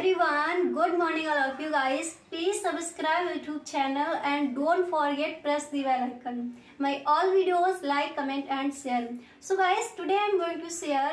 everyone, good morning all of you guys. Please subscribe YouTube channel and don't forget press the bell icon. My all videos like, comment and share. So guys, today I am going to share.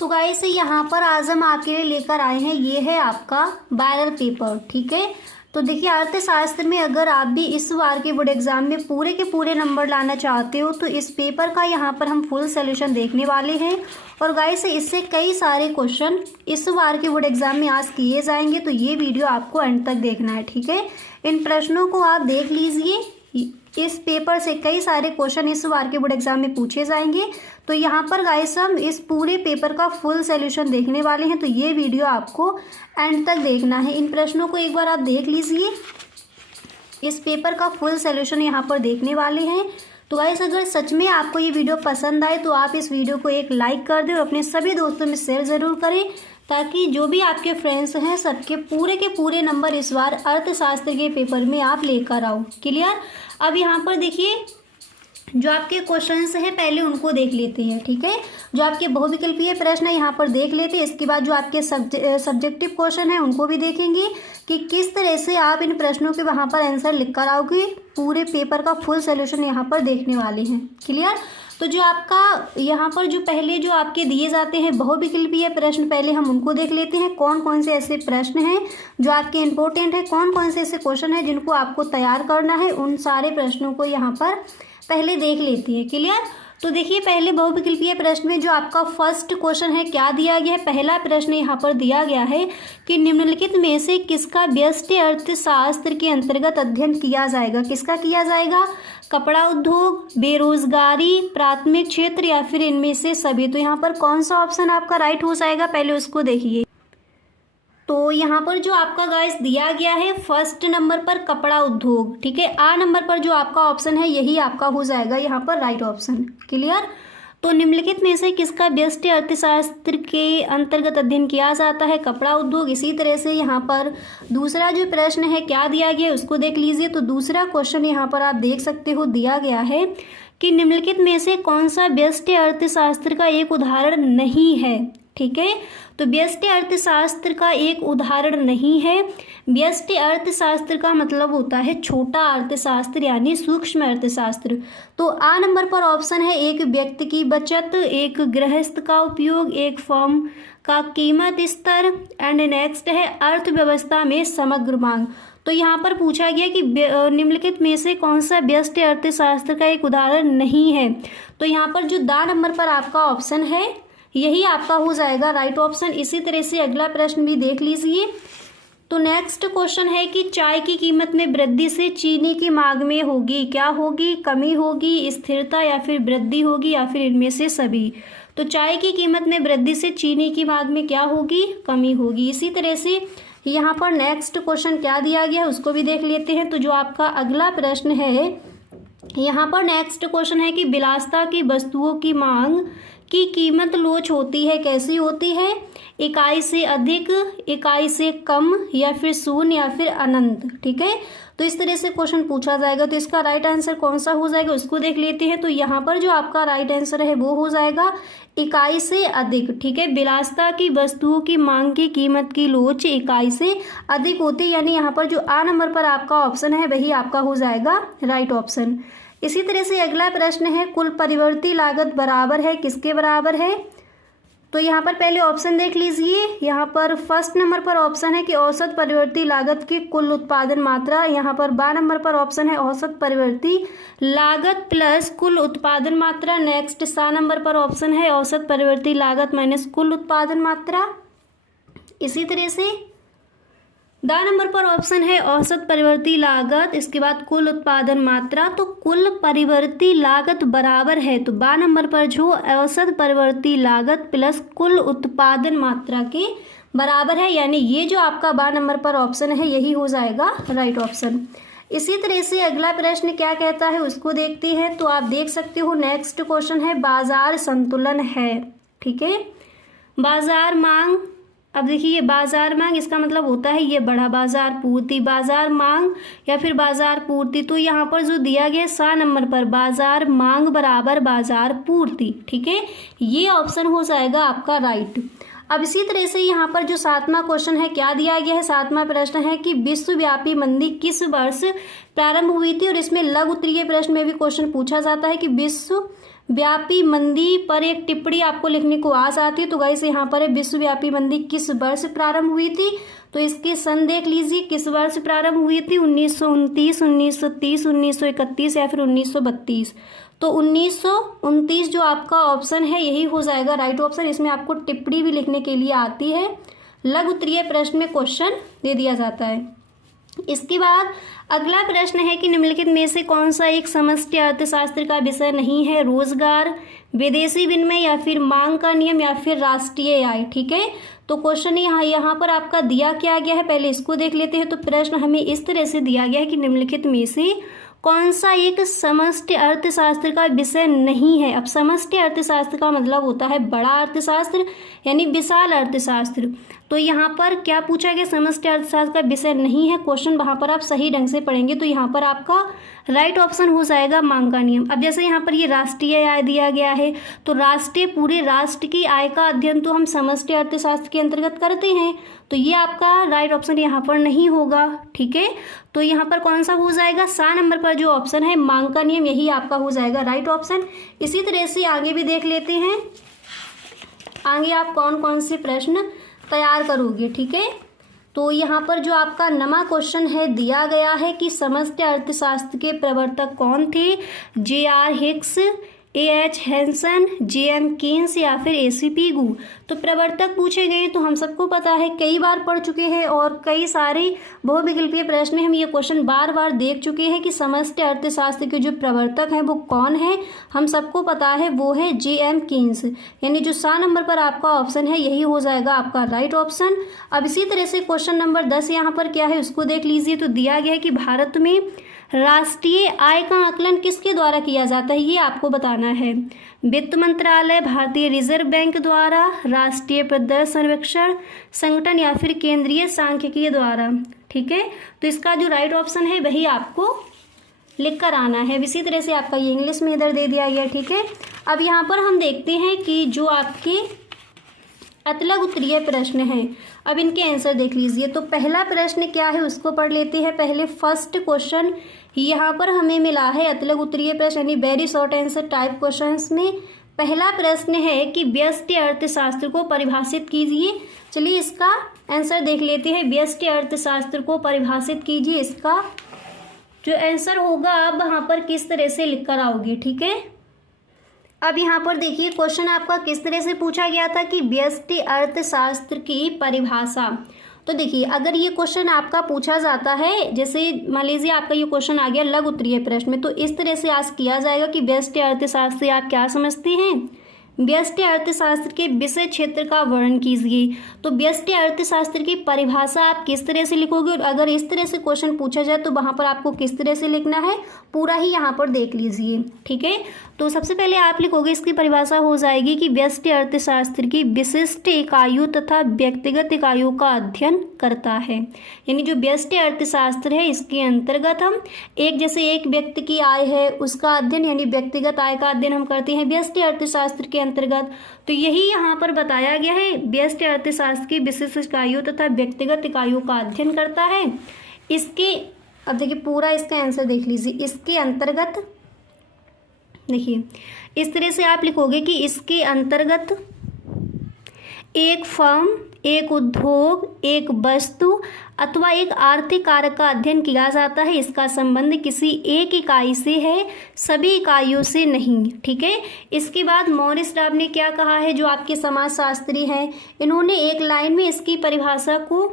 तो guys यहाँ पर आज हम आपके लिए लेकर आए हैं, ये है आपका वायरल पेपर। ठीक है, तो देखिए अर्थशास्त्र में अगर आप भी इस बार के बोर्ड एग्जाम में पूरे के पूरे नंबर लाना चाहते हो तो इस पेपर का यहाँ पर हम फुल सोल्यूशन देखने वाले हैं। और गाइस इससे कई सारे क्वेश्चन इस बार के बोर्ड एग्जाम में आज किए जाएंगे, तो ये वीडियो आपको एंड तक देखना है। ठीक है, इन प्रश्नों को आप देख लीजिए, इस पेपर से कई सारे क्वेश्चन इस बार के बोर्ड एग्जाम में पूछे जाएंगे। तो यहाँ पर गाइस हम इस पूरे पेपर का फुल सॉल्यूशन देखने वाले हैं, तो ये वीडियो आपको एंड तक देखना है। इन प्रश्नों को एक बार आप देख लीजिए, इस पेपर का फुल सॉल्यूशन यहाँ पर देखने वाले हैं। तो गाइस अगर सच में आपको ये वीडियो पसंद आए तो आप इस वीडियो को एक लाइक कर दें और अपने सभी दोस्तों में शेयर ज़रूर करें, ताकि जो भी आपके फ्रेंड्स हैं सबके पूरे के पूरे नंबर इस बार अर्थशास्त्र के पेपर में आप लेकर आओ। क्लियर। अब यहाँ पर देखिए जो आपके क्वेश्चंस हैं पहले उनको देख लेते हैं। ठीक है, जो आपके बहुविकल्पीय प्रश्न है यहाँ पर देख लेते हैं। इसके बाद जो आपके सब्जेक्टिव क्वेश्चन है उनको भी देखेंगे कि किस तरह से आप इन प्रश्नों के वहाँ पर आंसर लिख कर आओगे। पूरे पेपर का फुल सोल्यूशन यहाँ पर देखने वाले हैं। क्लियर। तो जो आपका यहाँ पर जो पहले जो आपके दिए जाते हैं बहुविकल्पीय प्रश्न, पहले हम उनको देख लेते हैं। कौन कौन से ऐसे प्रश्न हैं जो आपके इम्पोर्टेंट है, कौन कौन से ऐसे क्वेश्चन हैं जिनको आपको तैयार करना है, उन सारे प्रश्नों को यहाँ पर पहले देख लेती है। क्लियर। तो देखिए पहले बहुविकल्पीय प्रश्न में जो आपका फर्स्ट क्वेश्चन है क्या दिया गया है। पहला प्रश्न यहाँ पर दिया गया है कि निम्नलिखित में से किसका व्यष्टि अर्थशास्त्र के अंतर्गत अध्ययन किया जाएगा। किसका किया जाएगा? कपड़ा उद्योग, बेरोजगारी, प्राथमिक क्षेत्र या फिर इनमें से सभी। तो यहाँ पर कौन सा ऑप्शन आपका राइट हो जाएगा, पहले उसको देखिए। तो यहाँ पर जो आपका गाइस दिया गया है फर्स्ट नंबर पर कपड़ा उद्योग। ठीक है, आ नंबर पर जो आपका ऑप्शन है यही आपका हो जाएगा यहाँ पर राइट ऑप्शन। क्लियर। तो निम्नलिखित में से किसका व्यष्टि अर्थशास्त्र के अंतर्गत अध्ययन किया जाता है? कपड़ा उद्योग। इसी तरह से यहाँ पर दूसरा जो प्रश्न है क्या दिया गया है उसको देख लीजिए। तो दूसरा क्वेश्चन यहाँ पर आप देख सकते हो दिया गया है कि निम्नलिखित में से कौन सा व्यष्टि अर्थशास्त्र का एक उदाहरण नहीं है। ठीक है, तो व्यष्टि अर्थशास्त्र का एक उदाहरण नहीं है। व्यष्टि अर्थशास्त्र का मतलब होता है छोटा अर्थशास्त्र यानी सूक्ष्म अर्थशास्त्र। तो आ नंबर पर ऑप्शन है एक व्यक्ति की बचत, एक गृहस्थ का उपयोग, एक फर्म का कीमत स्तर एंड नेक्स्ट है अर्थव्यवस्था में समग्र मांग। तो यहाँ पर पूछा गया कि निम्नलिखित में से कौन सा व्यष्टि अर्थशास्त्र का एक उदाहरण नहीं है। तो यहाँ पर जो दा नंबर पर आपका ऑप्शन है यही आपका हो जाएगा राइट ऑप्शन। इसी तरह से अगला प्रश्न भी देख लीजिए। तो नेक्स्ट क्वेश्चन है कि चाय की कीमत में वृद्धि से चीनी की मांग में होगी, क्या होगी? कमी होगी, स्थिरता या फिर वृद्धि होगी या फिर इनमें से सभी। तो चाय की कीमत में वृद्धि से चीनी की मांग में क्या होगी? कमी होगी। इसी तरह से यहाँ पर नेक्स्ट क्वेश्चन क्या दिया गया है उसको भी देख लेते हैं। तो जो आपका अगला प्रश्न है यहाँ पर नेक्स्ट क्वेश्चन है कि विलासिता की वस्तुओं की मांग की कीमत लोच होती है, कैसी होती है? इकाई से अधिक, इकाई से कम या फिर शून्य या फिर अनंत। ठीक है, तो इस तरह से क्वेश्चन पूछा जाएगा। तो इसका राइट आंसर कौन सा हो जाएगा उसको देख लेते हैं। तो यहाँ पर जो आपका राइट आंसर है वो हो जाएगा इकाई से अधिक। ठीक है, विलासिता की वस्तुओं की मांग की कीमत की लोच इकाई से अधिक होती है, यानी यहाँ पर जो आ नंबर पर आपका ऑप्शन है वही आपका हो जाएगा राइट ऑप्शन। इसी तरह से अगला प्रश्न है कुल परिवर्ती लागत बराबर है किसके बराबर है? तो यहाँ पर पहले ऑप्शन देख लीजिए। यहाँ पर फर्स्ट नंबर पर ऑप्शन है कि औसत परिवर्ती लागत की कुल उत्पादन मात्रा। यहाँ पर बा नंबर पर ऑप्शन है औसत परिवर्ती लागत प्लस कुल उत्पादन मात्रा। नेक्स्ट सा नंबर पर ऑप्शन है औसत परिवर्ती लागत माइनस कुल उत्पादन मात्रा। इसी तरह से दा नंबर पर ऑप्शन है औसत परिवर्ती लागत, इसके बाद कुल उत्पादन मात्रा। तो कुल परिवर्ती लागत बराबर है, तो बा नंबर पर जो औसत परिवर्ती लागत प्लस कुल उत्पादन मात्रा के बराबर है, यानी ये जो आपका बा नंबर पर ऑप्शन है यही हो जाएगा राइट ऑप्शन। इसी तरह से अगला प्रश्न क्या कहता है उसको देखते हैं। तो आप देख सकते हो नेक्स्ट क्वेश्चन है बाजार संतुलन है। ठीक है, बाजार मांग। अब देखिए ये बाजार मांग इसका मतलब होता है ये बड़ा बाजार, पूर्ति बाजार मांग या फिर बाजार पूर्ति। तो यहाँ पर जो दिया गया सा नंबर पर बाजार मांग बराबर बाजार पूर्ति। ठीक है, ये ऑप्शन हो जाएगा आपका राइट। अब इसी तरह से यहाँ पर जो 7वां क्वेश्चन है क्या दिया गया है, 7वां प्रश्न है कि विश्वव्यापी मंदी किस वर्ष प्रारंभ हुई थी। और इसमें लघु उत्तरीय प्रश्न में भी क्वेश्चन पूछा जाता है कि विश्वव्यापी मंदी पर एक टिप्पणी आपको लिखने को आ जाती है। तो गाइस यहाँ पर है विश्वव्यापी मंदी किस वर्ष प्रारंभ हुई थी, तो इसके सन देख लीजिए किस वर्ष प्रारंभ हुई थी, 1929, 1930, 1931 या फिर 1932। तो 1929 जो आपका ऑप्शन है यही हो जाएगा राइट ऑप्शन। इसमें आपको टिप्पणी भी लिखने के लिए आती है, लघु उत्तरीय प्रश्न में क्वेश्चन दे दिया जाता है। इसके बाद अगला प्रश्न है कि निम्नलिखित में से कौन सा एक समष्टि अर्थशास्त्र का विषय नहीं है, रोजगार, विदेशी विनिमय या फिर मांग का नियम या फिर राष्ट्रीय आय। ठीक है, तो क्वेश्चन यहाँ पर आपका दिया क्या गया है, पहले इसको देख लेते हैं। तो प्रश्न हमें इस तरह से दिया गया है कि निम्नलिखित में से कौन सा एक समष्टि अर्थशास्त्र का विषय नहीं है। अब समष्टि अर्थशास्त्र का मतलब होता है बड़ा अर्थशास्त्र यानी विशाल अर्थशास्त्र। तो यहाँ पर क्या पूछा गया, समष्टि अर्थशास्त्र का विषय नहीं है। क्वेश्चन वहाँ पर आप सही ढंग से पढ़ेंगे तो यहाँ पर आपका राइट ऑप्शन हो जाएगा मांग का नियम। अब जैसे यहाँ पर ये राष्ट्रीय आय दिया गया है, तो राष्ट्रीय पूरे राष्ट्र की आय का अध्ययन तो हम समष्टि अर्थशास्त्र के अंतर्गत करते हैं, तो ये आपका राइट ऑप्शन यहाँ पर नहीं होगा। ठीक है, तो यहाँ पर कौन सा हो जाएगा, 7 नंबर पर जो ऑप्शन है मांग का नियम, यही आपका हो जाएगा राइट ऑप्शन। इसी तरह से आगे भी देख लेते हैं, आगे आप कौन कौन से प्रश्न तैयार करोगे। ठीक है, तो यहाँ पर जो आपका नमा क्वेश्चन है दिया गया है कि समष्टि अर्थशास्त्र के प्रवर्तक कौन थे, J.R. Hicks, A.H. Hansen, J.M. Keynes या फिर A.C.P. गू। तो प्रवर्तक पूछे गए तो हम सबको पता है, कई बार पढ़ चुके हैं और कई सारे बहुविकल्पीय प्रश्न में हम ये क्वेश्चन बार बार देख चुके हैं कि समष्टि अर्थशास्त्र के जो प्रवर्तक हैं वो कौन है, हम सबको पता है वो है J.M. कीन्स। यानी जो 7 नंबर पर आपका ऑप्शन है यही हो जाएगा आपका राइट ऑप्शन। अब इसी तरह से क्वेश्चन नंबर 10 यहाँ पर क्या है उसको देख लीजिए। तो दिया गया है कि भारत में राष्ट्रीय आय का आकलन किसके द्वारा किया जाता है, ये आपको बताना है। वित्त मंत्रालय, भारतीय रिजर्व बैंक द्वारा, राष्ट्रीय प्रदर्शन सर्वेक्षण संगठन या फिर केंद्रीय सांख्यिकी द्वारा। ठीक है, तो इसका जो राइट ऑप्शन है वही आपको लिख कर आना है। इसी तरह से आपका ये इंग्लिश में इधर दे दिया गया। ठीक है, अब यहाँ पर हम देखते हैं कि जो आपके अतलग उत्तरीय प्रश्न हैं, अब इनके आंसर देख लीजिए। तो पहला प्रश्न क्या है उसको पढ़ लेते हैं पहले। फर्स्ट क्वेश्चन यहाँ पर हमें मिला है अतलग उत्तरीय प्रश्न यानी very short answer type questions में। पहला प्रश्न है कि व्यष्टि अर्थशास्त्र को परिभाषित कीजिए। चलिए इसका आंसर देख लेते हैं। व्यष्टि अर्थशास्त्र को परिभाषित कीजिए, इसका जो आंसर होगा आप वहाँ पर किस तरह से लिख कर आओगे। ठीक है, अब यहाँ पर देखिए क्वेश्चन आपका किस तरह से पूछा गया था कि व्यष्टि अर्थशास्त्र की परिभाषा। तो देखिए अगर ये क्वेश्चन आपका पूछा जाता है, जैसे मान लीजिए आपका ये क्वेश्चन आ गया लघु उत्तरीय प्रश्न में, तो इस तरह से आस्क किया जाएगा कि व्यष्टि अर्थशास्त्र से आप क्या समझते हैं, व्यष्टि अर्थशास्त्र के विषय क्षेत्र का वर्णन कीजिए। तो व्यष्टि अर्थशास्त्र की परिभाषा आप किस तरह से लिखोगे, और अगर इस तरह से क्वेश्चन पूछा जाए तो वहाँ पर आपको किस तरह से लिखना है पूरा ही यहाँ पर देख लीजिए। ठीक है, तो सबसे पहले आप लिखोगे, इसकी परिभाषा हो जाएगी कि व्यष्टि अर्थशास्त्र की विशिष्ट इकाइयों तथा व्यक्तिगत इकाइयों का अध्ययन करता है। यानी जो व्यष्टि अर्थशास्त्र है इसके अंतर्गत हम जैसे एक व्यक्ति की आय है उसका अध्ययन यानी व्यक्तिगत आय का अध्ययन हम करते हैं व्यष्टि अर्थशास्त्र के अंतर्गत। तो यही यहाँ पर बताया गया है, व्यष्टि अर्थशास्त्र की विशिष्ट इकाइयों तथा व्यक्तिगत इकाइयों का अध्ययन करता है। इसके अब देखिए पूरा इसका आंसर देख लीजिए। इसके अंतर्गत देखिए इस तरह से आप लिखोगे कि इसके अंतर्गत एक फर्म, एक उद्योग, एक वस्तु अथवा एक आर्थिक कारक का अध्ययन किया जाता है। इसका संबंध किसी एक इकाई से है, सभी इकाइयों से नहीं। ठीक है, इसके बाद मॉरिस राव ने क्या कहा है, जो आपके समाजशास्त्री हैं, इन्होंने एक लाइन में इसकी परिभाषा को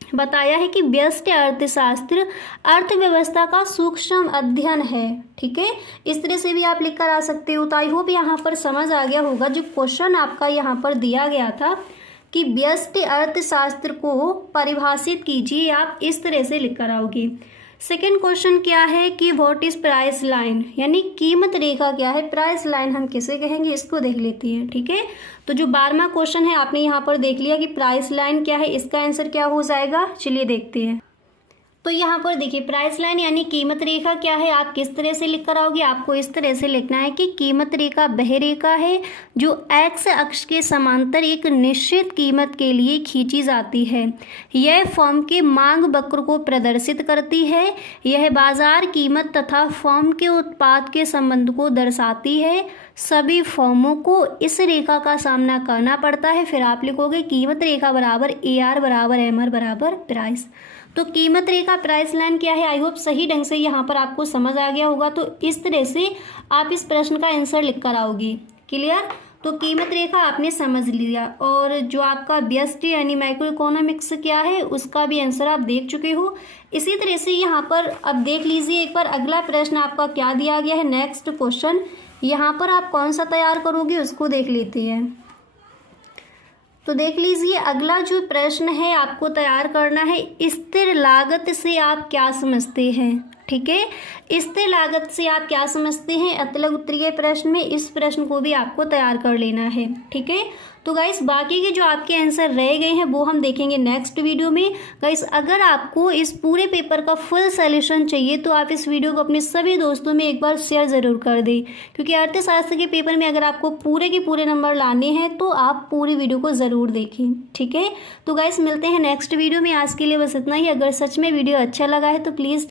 बताया है कि व्यष्टि अर्थशास्त्र अर्थव्यवस्था का सूक्ष्म अध्ययन है। ठीक है, इस तरह से भी आप लिख कर आ सकते हो। तो आई होप यहाँ पर समझ आ गया होगा जो क्वेश्चन आपका यहाँ पर दिया गया था कि व्यष्टि अर्थशास्त्र को परिभाषित कीजिए, आप इस तरह से लिख कर आओगे। सेकेंड क्वेश्चन क्या है कि व्हाट इज प्राइस लाइन, यानी कीमत रेखा क्या है, प्राइस लाइन हम किसे कहेंगे, इसको देख लेते हैं। ठीक है, तो जो 12वां क्वेश्चन है आपने यहाँ पर देख लिया कि प्राइस लाइन क्या है, इसका आंसर क्या हो जाएगा, चलिए देखते हैं। तो यहाँ पर देखिए प्राइस लाइन यानी कीमत रेखा क्या है, आप किस तरह से लिख कर आओगे। आपको इस तरह से लिखना है कि कीमत रेखा वह रेखा है जो एक्स अक्ष के समांतर एक निश्चित कीमत के लिए खींची जाती है। यह फर्म के मांग वक्र को प्रदर्शित करती है। यह बाजार कीमत तथा फर्म के उत्पाद के संबंध को दर्शाती है। सभी फर्मों को इस रेखा का सामना करना पड़ता है। फिर आप लिखोगे कीमत रेखा बराबर AR बराबर MR बराबर प्राइस। तो कीमत रेखा प्राइस लाइन क्या है, आई होप सही ढंग से यहाँ पर आपको समझ आ गया होगा। तो इस तरह से आप इस प्रश्न का आंसर लिख कर आओगे। क्लियर। तो कीमत रेखा आपने समझ लिया, और जो आपका व्यष्टि यानी मैक्रो इकोनॉमिक्स क्या है उसका भी आंसर आप देख चुके हो। इसी तरह से यहाँ पर अब देख लीजिए एक बार अगला प्रश्न आपका क्या दिया गया है। नेक्स्ट क्वेश्चन यहाँ पर आप कौन सा तैयार करोगे उसको देख लेते हैं। तो देख लीजिए अगला जो प्रश्न है आपको तैयार करना है, स्थिर लागत से आप क्या समझते हैं। ठीक है, स्थिर लागत से आप क्या समझते हैं, अतलग उत्तरीय प्रश्न में इस प्रश्न को भी आपको तैयार कर लेना है। ठीक है, तो गाइस बाकी के जो आपके आंसर रह गए हैं वो हम देखेंगे नेक्स्ट वीडियो में। गाइस अगर आपको इस पूरे पेपर का फुल सॉल्यूशन चाहिए तो आप इस वीडियो को अपने सभी दोस्तों में एक बार शेयर ज़रूर कर दें, क्योंकि अर्थशास्त्र के पेपर में अगर आपको पूरे के पूरे नंबर लाने हैं तो आप पूरी वीडियो को ज़रूर देखें। ठीक है, तो गाइस मिलते हैं नेक्स्ट वीडियो में। आज के लिए बस इतना ही। अगर सच में वीडियो अच्छा लगा है तो प्लीज़